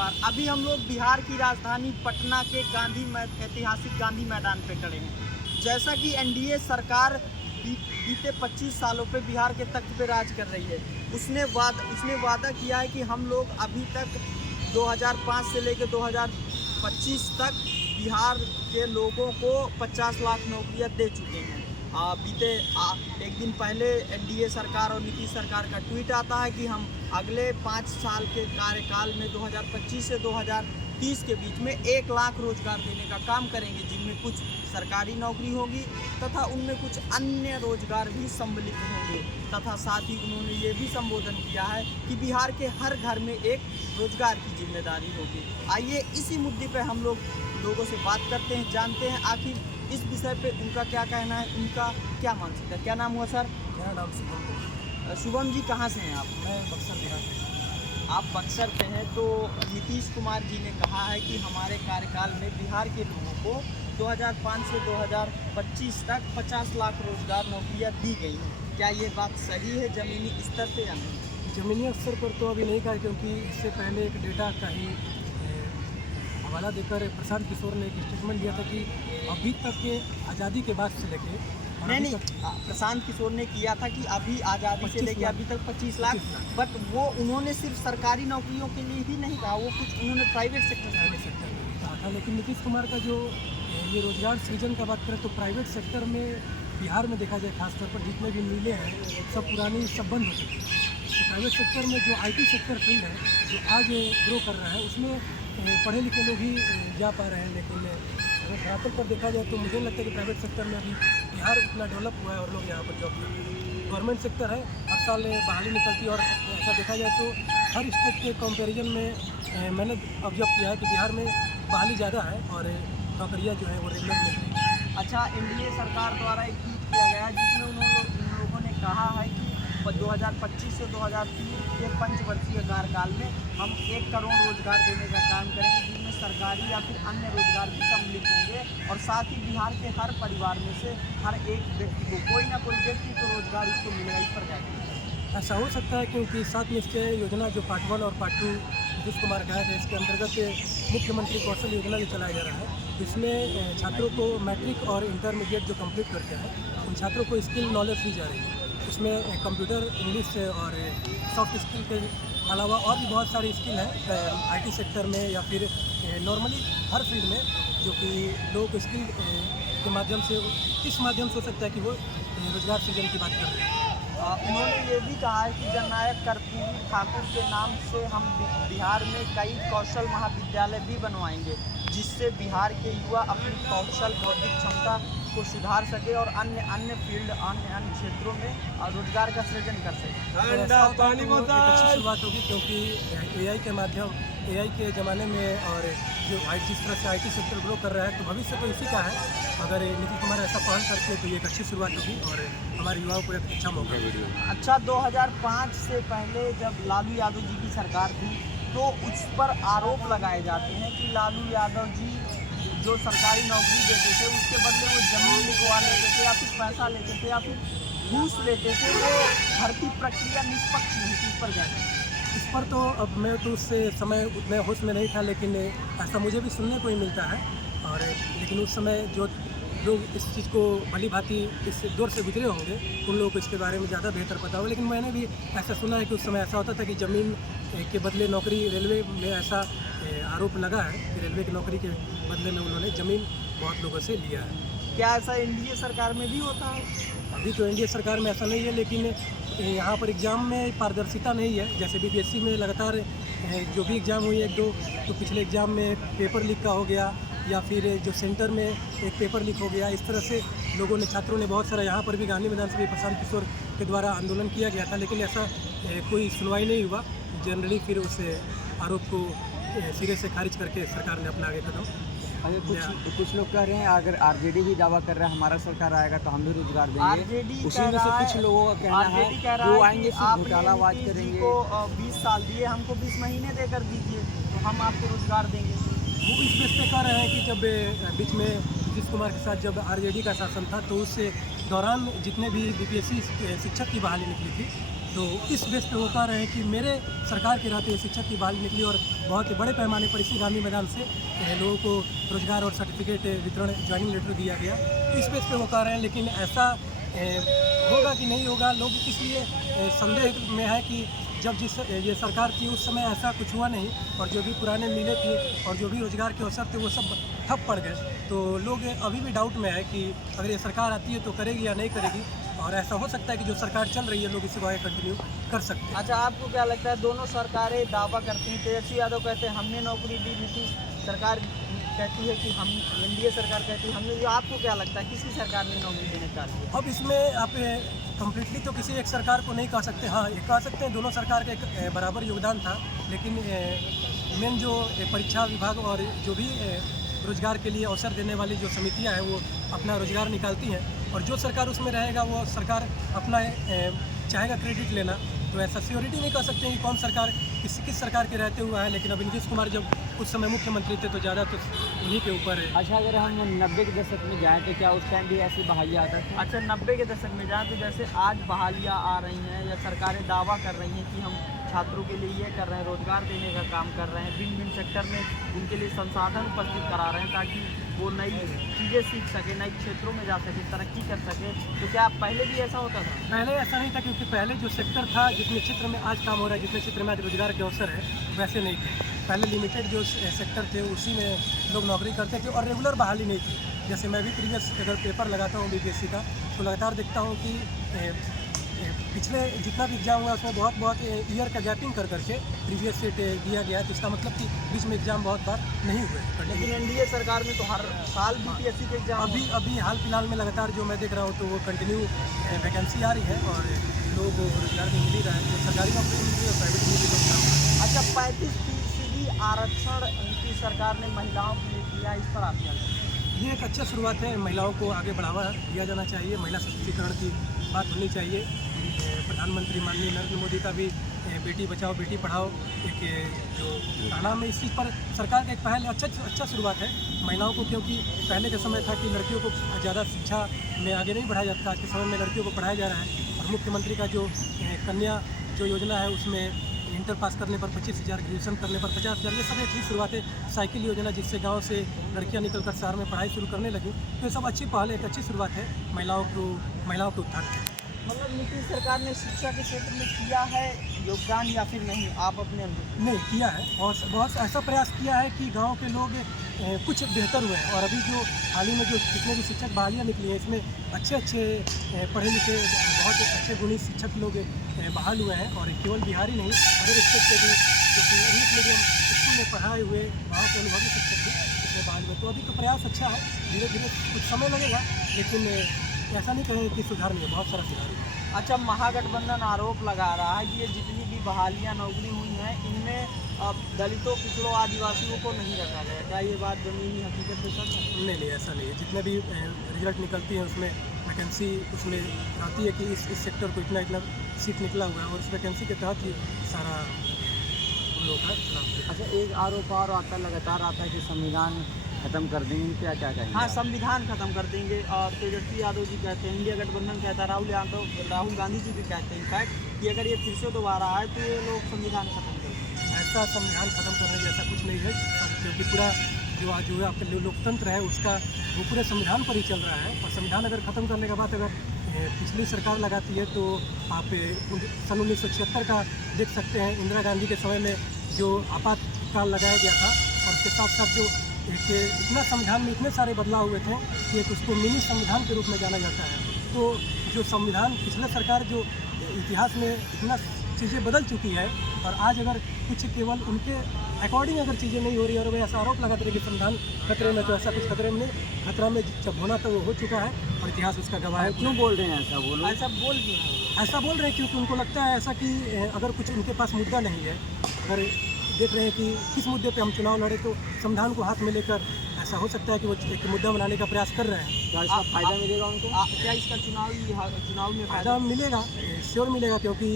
नमस्कार। अभी हम लोग बिहार की राजधानी पटना के ऐतिहासिक गांधी मैदान पे खड़े हैं। जैसा कि एनडीए सरकार बीते 25 सालों पे बिहार के तख्त पे राज कर रही है, उसने वादा किया है कि हम लोग अभी तक 2005 से लेकर 2025 तक बिहार के लोगों को 50 लाख नौकरियां दे चुके हैं। एक दिन पहले एनडीए सरकार और नीतीश सरकार का ट्वीट आता है कि हम अगले 5 साल के कार्यकाल में 2025 से 2030 के बीच में 1 लाख रोजगार देने का काम करेंगे, जिनमें कुछ सरकारी नौकरी होगी तथा उनमें कुछ अन्य रोजगार भी सम्मिलित होंगे। तथा साथ ही उन्होंने ये भी संबोधन किया है कि बिहार के हर घर में एक रोजगार की जिम्मेदारी होगी। आइए इसी मुद्दे पे हम लोगों से बात करते हैं, जानते हैं आखिर इस विषय पे उनका क्या कहना है, उनका क्या मानसिकता है। क्या नाम हुआ सर? मेरा नाम शुभम। शुभम जी, कहाँ से हैं आप? मैं बक्सर बिहार से। आप बक्सर से हैं। तो नीतीश कुमार जी ने कहा है कि हमारे कार्यकाल में बिहार के लोगों को 2005 से 2025 तक 50 लाख रोजगार नौकरियां दी गई हैं। क्या ये बात सही है ज़मीनी स्तर पे या नहीं? ज़मीनी स्तर पर तो अभी नहीं कहा, क्योंकि इससे पहले एक डेटा का ही हवाला देकर प्रशांत किशोर ने एक स्टेटमेंट दिया था कि अभी तक के आज़ादी के बाद से लेके नहीं, प्रशांत किशोर ने किया था कि अभी आज़ादी से लेके अभी तक 25 लाख, बट वो उन्होंने सिर्फ सरकारी नौकरियों के लिए ही नहीं कहा, वो कुछ उन्होंने प्राइवेट सेक्टर में कहा था। लेकिन नीतीश कुमार का जो ये रोजगार सृजन का बात करें तो प्राइवेट सेक्टर में बिहार में देखा जाए खासतौर पर जितने भी मिले हैं सब पुरानी सब बंद हो चुकी है। तो प्राइवेट सेक्टर में जो IT सेक्टर फील्ड है जो आज ग्रो कर रहा है उसमें पढ़े लिखे लोग ही जा पा रहे हैं। लेकिन अगर धरातल पर देखा जाए तो मुझे लगता है कि प्राइवेट सेक्टर में अभी बिहार उतना डेवलप हुआ है और लोग यहाँ पर जॉब कर रहे हैं। गवर्नमेंट सेक्टर है, हर साल बहाली निकलती है और ऐसा देखा जाए तो हर स्टेट के कंपेरिजन में मैंने ऑब्जर्व किया है कि बिहार में बहाली ज़्यादा है और नौकरियाँ जो है वो रेगुलर मिल रही है। अच्छा, एनडीए सरकार द्वारा एक ट्वीट किया गया है जिसमें उन लोगों ने कहा है कि 2025 से 2030 के पंचवर्षीय कार्यकाल में हम 1 करोड़ रोजगार देने का काम करेंगे, जिनमें सरकारी या फिर अन्य रोजगार भी सम्मिलित होंगे और साथ ही बिहार के हर परिवार में से हर एक व्यक्ति को कोई ना कोई व्यक्ति को रोजगार उसको मिलेगा। इस पर जाएगा ऐसा हो सकता है क्योंकि 7 निश्चय योजना जो पार्ट 1 और पार्ट 2 नीतीश कुमार का है, इसके अंतर्गत मुख्यमंत्री कौशल योजना जो चलाया जा रहा है, इसमें छात्रों को मैट्रिक और इंटरमीडिएट जो कंप्लीट करते हैं उन छात्रों को स्किल नॉलेज दी जा रही है। इसमें कंप्यूटर, इंग्लिश और सॉफ्ट स्किल के अलावा और भी बहुत सारी स्किल है IT सेक्टर में या फिर नॉर्मली हर फील्ड में, जो कि लोग स्किल के माध्यम से इस माध्यम से हो सकता है कि वो रोजगार सृजन की बात कर रहे हैं। उन्होंने ये भी कहा है कि जननायक कर्पूरी ठाकुर के नाम से हम बिहार में कई कौशल महाविद्यालय भी बनवाएंगे, जिससे बिहार के युवा अपनी कौशल बौद्धिक क्षमता को सुधार सके और अन्य फील्ड अन्य क्षेत्रों में रोजगार का सृजन कर सके। अच्छी शुरुआत होगी क्योंकि AI के ज़माने में और जो जिस तरह से IT सेक्टर ग्रो कर रहा है तो भविष्य तो इसी का है। अगर नीतीश कुमार ऐसा पहल करते हैं तो ये एक अच्छी शुरुआत होगी और हमारे युवाओं को एक अच्छा मौका मिलेगा। अच्छा, 2005 से पहले जब लालू यादव जी की सरकार थी तो उस पर आरोप लगाए जाते हैं कि लालू यादव जी जो सरकारी नौकरी देते थे उसके बदले वो ज़मीन लिखवा लेते थे या फिर पैसा लेते थे या फिर घूस लेते थे, वो भर्ती प्रक्रिया निष्पक्ष नहीं थी। इस पर जाए इस पर तो अब मैं तो उससे समय उतने होश में नहीं था, लेकिन ऐसा मुझे भी सुनने को ही मिलता है। और लेकिन उस समय जो लोग इस चीज़ को भली भांति इस दौर से गुजरे होंगे उन लोगों को इसके बारे में ज़्यादा बेहतर पता होगा। लेकिन मैंने भी ऐसा सुना है कि उस समय ऐसा होता था कि ज़मीन के बदले नौकरी, रेलवे में ऐसा आरोप लगा है कि रेलवे की नौकरी के बदले में उन्होंने ज़मीन बहुत लोगों से लिया है। क्या ऐसा एनडीए सरकार में भी होता है? अभी तो एनडीए सरकार में ऐसा नहीं है, लेकिन यहाँ पर एग्ज़ाम में पारदर्शिता नहीं है। जैसे BPSC में लगातार जो भी एग्ज़ाम हुई 1-2 तो पिछले एग्ज़ाम में पेपर लीक का हो गया या फिर जो सेंटर में एक पेपर लीक हो गया। इस तरह से लोगों ने, छात्रों ने बहुत सारा, यहाँ पर भी गांधी मैदान से भी प्रशांत किशोर के द्वारा आंदोलन किया गया था, लेकिन ऐसा कोई सुनवाई नहीं हुआ। जनरली फिर उस आरोप को सिरे से खारिज करके सरकार ने अपना आगे कदम। अगर कुछ लोग कह रहे हैं अगर RJD भी दावा कर रहा है हमारा सरकार आएगा तो हम भी रोजगार देंगे। उसी में से कुछ लोगों का कहना है वो आएंगे सिर्फ घोटालाबाज करेंगे। को 20 साल दिए, हमको 20 महीने देकर दीजिए तो हम आपको रोजगार देंगे। वो इस बेस पे कह रहे हैं कि जब बीच में नीतीश कुमार के साथ जब RJD का शासन था तो उस दौरान जितने भी BPSC शिक्षक की बहाली निकली थी तो इस बेस पे वो कह रहे हैं कि मेरे सरकार के रहते शिक्षक की बहाली निकली और बहुत बड़े पैमाने पर इसी गांधी मैदान से लोगों को रोजगार और सर्टिफिकेट वितरण ज्वाइनिंग लेटर दिया गया। इस बेस पे वो कह रहे हैं, लेकिन ऐसा होगा कि नहीं होगा, लोग इसलिए संदेह में है कि जब ये सरकार थी उस समय ऐसा कुछ हुआ नहीं, और जो भी पुराने मिले थे और जो भी रोजगार के अवसर थे वो सब ठप पड़ गए। तो लोग अभी भी डाउट में है कि अगर ये सरकार आती है तो करेगी या नहीं करेगी, और ऐसा हो सकता है कि जो सरकार चल रही है लोग इसी को आगे कंटिन्यू कर सकते हैं। अच्छा, आपको क्या लगता है, दोनों सरकारें दावा करती हैं, तेजस्वी यादव कहते हैं हमने नौकरी दी, नीतीश सरकार कहती है कि हम, एनडीए सरकार कहती है हमने, आपको क्या लगता है किसकी सरकार ने नौकरी देने का दिया? अब इसमें आप कम्प्लीटली तो किसी एक सरकार को नहीं कह सकते, हाँ ये कह सकते हैं दोनों सरकार का एक बराबर योगदान था, लेकिन मेन जो परीक्षा विभाग और जो भी रोजगार के लिए अवसर देने वाली जो समितियां हैं वो अपना रोजगार निकालती हैं, और जो सरकार उसमें रहेगा वो सरकार अपना चाहेगा क्रेडिट लेना। तो ऐसा सियोरिटी नहीं कह सकते हैं कि कौन सरकार किस सरकार के रहते हुए है, लेकिन अब नीतीश कुमार जब उस समय मुख्यमंत्री थे तो ज़्यादा तो उन्हीं के ऊपर है। अच्छा, अगर हम 90 के दशक में जाएँ तो क्या उस टाइम भी ऐसी बहालियाँ आता था? अच्छा, 90 के दशक में जाएँ तो जैसे आज बहालियाँ आ रही हैं या सरकारें दावा कर रही हैं कि हम छात्रों के लिए ये कर रहे हैं, रोजगार देने का काम कर रहे हैं, भिन्न भिन्न सेक्टर में उनके लिए संसाधन उपस्थित करा रहे हैं ताकि वो नई चीज़ें सीख सके, नए क्षेत्रों में जा सके, तरक्की कर सके, तो क्या पहले भी ऐसा होता था? पहले ऐसा नहीं था, क्योंकि पहले जो सेक्टर था, जितने क्षेत्र में आज काम हो रहा है, जितने क्षेत्र में आज रोजगार के अवसर है, वैसे नहीं थे। पहले लिमिटेड जो सेक्टर थे उसी में लोग नौकरी करते थे और रेगुलर बहाली नहीं थी। जैसे मैं भी प्रीवियस अगर पेपर लगाता हूँ बीपीएससी का, तो लगातार देखता हूँ कि पिछले जितना भी एग्जाम हुआ उसमें बहुत ईयर का गैपिंग कर करके प्रीवियस सेट दिया गया है, तो इसका मतलब कि बीच में एग्जाम बहुत बार नहीं हुए। लेकिन एनडीए सरकार में तो हर साल बीपीएससी के एग्जाम अभी हाल फिलहाल में लगातार जो मैं देख रहा हूँ तो वो कंटिन्यू वैकेंसी आ रही है और लोग रोजगार भी मिल ही रहा है, तो सरकारी नौकरी मिल रही है और प्राइवेट में भी लोग काम। अच्छा, 35% आरक्षण नीतीश सरकार ने महिलाओं के लिए किया, इस पर आप क्या कहते हैं? ये एक अच्छा शुरुआत है, महिलाओं को आगे बढ़ावा दिया जाना चाहिए, महिला सशक्तिकरण की बात होनी चाहिए। प्रधानमंत्री माननीय नरेंद्र मोदी का भी बेटी बचाओ बेटी पढ़ाओ एक जो नाम है, इस चीज़ पर सरकार का एक पहल अच्छा शुरुआत है महिलाओं को, क्योंकि पहले का समय था कि लड़कियों को ज़्यादा शिक्षा में आगे नहीं बढ़ाया जाता। आज के समय में लड़कियों को पढ़ाया जा रहा है, और मुख्यमंत्री का जो कन्या जो योजना है उसमें इंटर पास करने पर 25,000, ग्रेजुएशन करने पर 50,000, ये सब अच्छी शुरुआत है। साइकिल योजना जिससे गांव से लड़कियां निकलकर शहर में पढ़ाई शुरू करने लगी, तो ये सब अच्छी पहल है, एक अच्छी शुरुआत है महिलाओं के उत्थान की। मतलब नीतीश सरकार ने शिक्षा के क्षेत्र में किया है योगदान या फिर नहीं, आप अपने अनुभव? नहीं किया है, और बहुत ऐसा प्रयास किया है कि गांव के लोग कुछ बेहतर हुए हैं। और अभी जो हाल ही में जो जितने भी शिक्षक बहालियाँ निकली हैं इसमें अच्छे पढ़े लिखे बहुत अच्छे गुणी शिक्षक लोग बहाल हुए हैं, और केवल बिहारी नहीं अदर स्टेट के भी जो कि इंग्लिश मीडियम स्कूल में पढ़ाए हुए वहाँ के अनुभवी शिक्षक भी इसमें बहाल हुए। तो अभी तो प्रयास अच्छा है, धीरे धीरे कुछ समय लगेगा, लेकिन ऐसा नहीं कहें कि सुधार नहीं है, बहुत सारा सुधार है। अच्छा, महागठबंधन आरोप लगा रहा है कि ये जितनी भी बहालियाँ नौकरी हुई हैं इनमें दलितों, पिछड़ों, आदिवासियों को नहीं रखा गया, क्या ये बात ज़मीनी हकीकत पे सच है? नहीं, ऐसा नहीं है। जितने भी रिजल्ट निकलती हैं उसमें वैकेंसी उसमें रहती है कि इस सेक्टर को इतना सीट निकला हुआ है, और उस वैकेंसी के तहत ही सारा उन लोगों का चुनाव। अच्छा, एक आरोप और आता लगातार आता है कि संविधान खत्म कर देंगे, क्या कहेंगे? हाँ, संविधान खत्म कर देंगे, और तेजस्वी यादव जी कहते हैं, इंडिया गठबंधन कहता है, राहुल गांधी जी भी कहते हैं इनफैक्ट कि अगर ये फिर से दोबारा आए तो ये लोग संविधान खत्म कर देंगे। ऐसा संविधान खत्म करने जैसा कुछ नहीं है, क्योंकि पूरा जो आज जो आपका लोकतंत्र है उसका वो पूरे संविधान पर ही चल रहा है। और संविधान अगर ख़त्म करने के बाद अगर पिछली सरकार लगाती है तो आप सन 1976 का देख सकते हैं, इंदिरा गांधी के समय में जो आपातकाल लगाया गया था, और उसके साथ साथ जो इतना संविधान में इतने सारे बदलाव हुए थे कि एक उसको मिनी संविधान के रूप में जाना जाता है। तो जो संविधान पिछले सरकार जो इतिहास में इतना चीज़ें बदल चुकी है, और आज अगर कुछ केवल उनके अकॉर्डिंग अगर चीज़ें नहीं हो रही है और वे ऐसा आरोप लगाते रहे कि संविधान खतरे में, तो ऐसा कुछ खतरे में नहीं, खतरा में जब होना तो वो हो चुका है और इतिहास उसका गवाह है। क्यों बोल रहे हैं ऐसा? बोलो। ऐसा बोल क्यों रहे हैं? ऐसा बोल रहे हैं क्योंकि उनको लगता है ऐसा कि अगर कुछ उनके पास मुद्दा नहीं है, अगर देख रहे हैं कि किस मुद्दे पे हम चुनाव लड़े, तो संविधान को हाथ में लेकर ऐसा हो सकता है कि वो एक मुद्दा बनाने का प्रयास कर रहे हैं। क्या इसका फायदा मिलेगा उनको? क्या इसका चुनाव में फायदा मिलेगा? श्योर मिलेगा, क्योंकि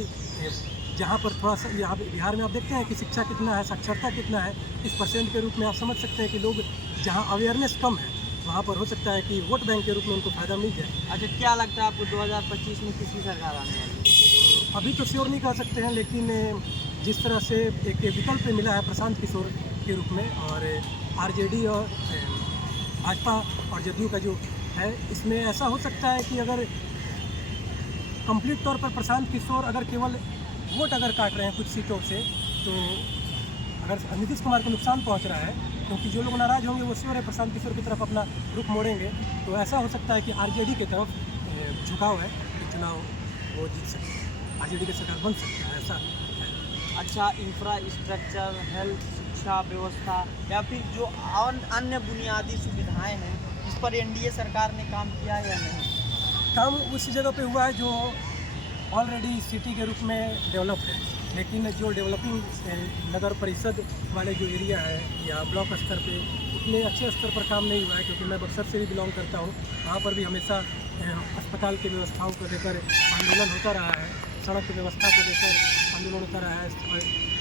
जहाँ पर थोड़ा सा यहाँ बिहार में आप देखते हैं कि शिक्षा कितना है, साक्षरता कितना है, इस परसेंट के रूप में आप समझ सकते हैं कि लोग जहाँ अवेयरनेस कम है वहाँ पर हो सकता है कि वोट बैंक के रूप में उनको फ़ायदा मिल जाए। अच्छा, क्या लगता है आपको 2025 में किसकी सरकार आने वाली है? अभी तो श्योर नहीं कह सकते हैं, लेकिन जिस तरह से एक विकल्प मिला है प्रशांत किशोर के रूप में, और आरजेडी और भाजपा और जदयू का जो है, इसमें ऐसा हो सकता है कि अगर कंप्लीट तौर पर प्रशांत किशोर अगर केवल वोट अगर काट रहे हैं कुछ सीटों से, तो अगर नीतीश कुमार को नुकसान पहुंच रहा है, क्योंकि जो लोग नाराज़ होंगे वो श्योर है प्रशांत किशोर की तरफ अपना रुख मोड़ेंगे, तो ऐसा हो सकता है कि आरजेडी की तरफ झुकाव है कि चुनाव वो जीत सकते हैं, आरजेडी की सरकार बन सकती है, ऐसा है। अच्छा, इंफ्रास्ट्रक्चर, हेल्थ, शिक्षा व्यवस्था या फिर जो अन्य बुनियादी सुविधाएं हैं, इस पर एनडीए सरकार ने काम किया या नहीं? काम उस जगह पे हुआ है जो ऑलरेडी सिटी के रूप में डेवलप है, लेकिन जो डेवलपिंग नगर परिषद वाले जो एरिया है या ब्लॉक स्तर पे उतने अच्छे स्तर पर काम नहीं हुआ है, क्योंकि मैं बक्सर से भी बिलोंग करता हूँ। वहाँ पर भी हमेशा अस्पताल की व्यवस्थाओं को लेकर आंदोलन होता रहा है, सड़क की व्यवस्था को लेकर आंदोलन होता रहा है।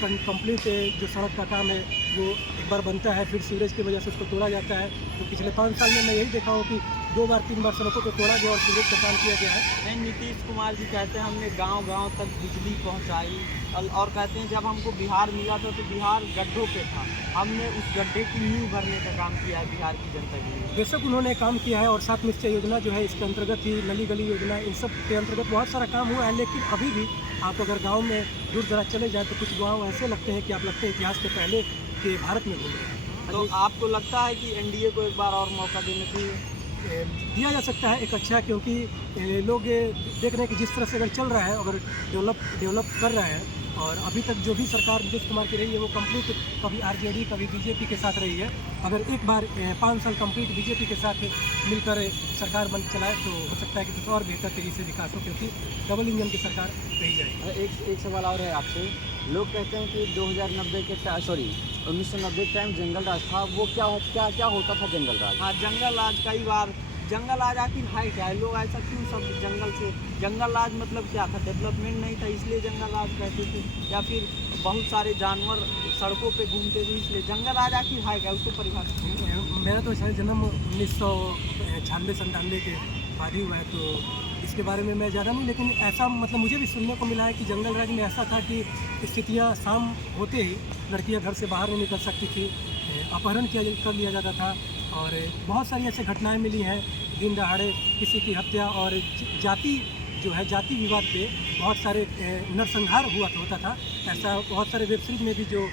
कंप्लीट जो सड़क का काम है वो एक बार बनता है, फिर सीवरेज की वजह से उसको तोड़ा जाता है। तो पिछले 5 साल में मैं यही देखा हूँ कि 2 बार 3 बार सड़कों को तोड़ा गया और सीवरेज का काम किया गया है। नहीं, नीतीश कुमार जी कहते हैं हमने गांव-गांव तक बिजली पहुंचाई, और कहते हैं जब हमको बिहार मिला था तो बिहार गड्ढों पे था, हमने उस गड्ढे की नींव भरने का काम किया है बिहार की जनता के लिए। बेशक उन्होंने काम किया है, और 7 निश्चय योजना जो है इसके अंतर्गत ही, नली गली योजना, इन सब के अंतर्गत बहुत सारा काम हुआ है। लेकिन अभी भी आप अगर गाँव में दूर दराज चले जाए तो कुछ गाँव ऐसे लगते हैं कि आप लगते हैं इतिहास के पहले के भारत में घूम रहे हैं। तो आपको लगता है कि एनडीए को एक बार और मौका देना चाहिए? दिया जा सकता है एक अच्छा, क्योंकि लोग देख रहे हैं कि जिस तरह से अगर चल रहा है, अगर डेवलप कर रहे हैं, और अभी तक जो भी सरकार नीतीश कुमार की रही है वो कंप्लीट कभी आरजेडी कभी बीजेपी के साथ रही है। अगर एक बार 5 साल कंप्लीट बीजेपी के साथ मिलकर सरकार बन चलाए तो हो सकता है कि कुछ और बेहतर तेज़ी से विकास हो, क्योंकि डबल इंजन की सरकार रही जाएगी। एक सवाल और है आपसे। लोग कहते हैं कि 1990 के टाइम जंगल राज था, वो क्या होता था जंगल राज? हाँ, जंगल राज कई बार, जंगल राज आखिर है क्या है? लोग ऐसा क्यों सब जंगल राज मतलब क्या था? डेवलपमेंट नहीं था इसलिए जंगल राज कहते थे, या फिर बहुत सारे जानवर सड़कों पे घूमते थे इसलिए? जंगल राज आखिर है क्या, उसको परिभाषित? मेरा तो शायद जन्म 1996-97 के बाद ही हुआ है, तो इसके बारे में मैं ज़्यादा नहीं, लेकिन ऐसा मतलब मुझे भी सुनने को मिला है कि जंगल राज में ऐसा था कि स्थितियाँ शाम होते ही लड़कियाँ घर से बाहर नहीं निकल सकती थी, अपहरण कर लिया जाता था, और बहुत सारी ऐसी घटनाएं मिली हैं, दिन दहाड़े किसी की हत्या, और जाति विवाद पे बहुत सारे नरसंहार होता था। ऐसा बहुत सारे वेब सीरीज में भी जो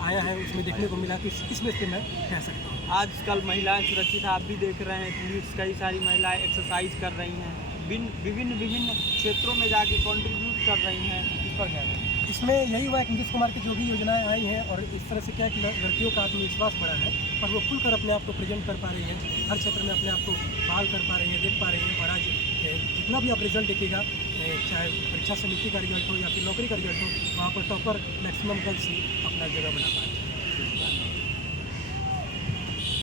आया है उसमें देखने को मिला, कि इस वजह से मैं कह सकता हूँ। आजकल महिलाएं सुरक्षित, आप भी देख रहे हैं न्यूज़, कई सारी महिलाएं एक्सरसाइज कर रही हैं, विभिन्न क्षेत्रों में जाके कंट्रीब्यूट कर रही हैं, इस पर क्या है? इसमें यही हुआ है कि नीतीश कुमार की जो भी योजनाएं आई हैं, और इस तरह से क्या है कि लड़कियों का आत्मविश्वास बढ़ा है, और वो खुलकर अपने आप को प्रेजेंट कर पा रही हैं, हर क्षेत्र में अपने आप को बहाल कर पा रही हैं, देख पा रही हैं। और आज जितना भी आप रिजल्ट देखिएगा, चाहे परीक्षा समिति का रिजल्ट हो या फिर नौकरी का रिजल्ट हो, वहाँ पर टॉपर मैक्सिमम गर्ल्स ही अपना जगह बना पा रहे हैं।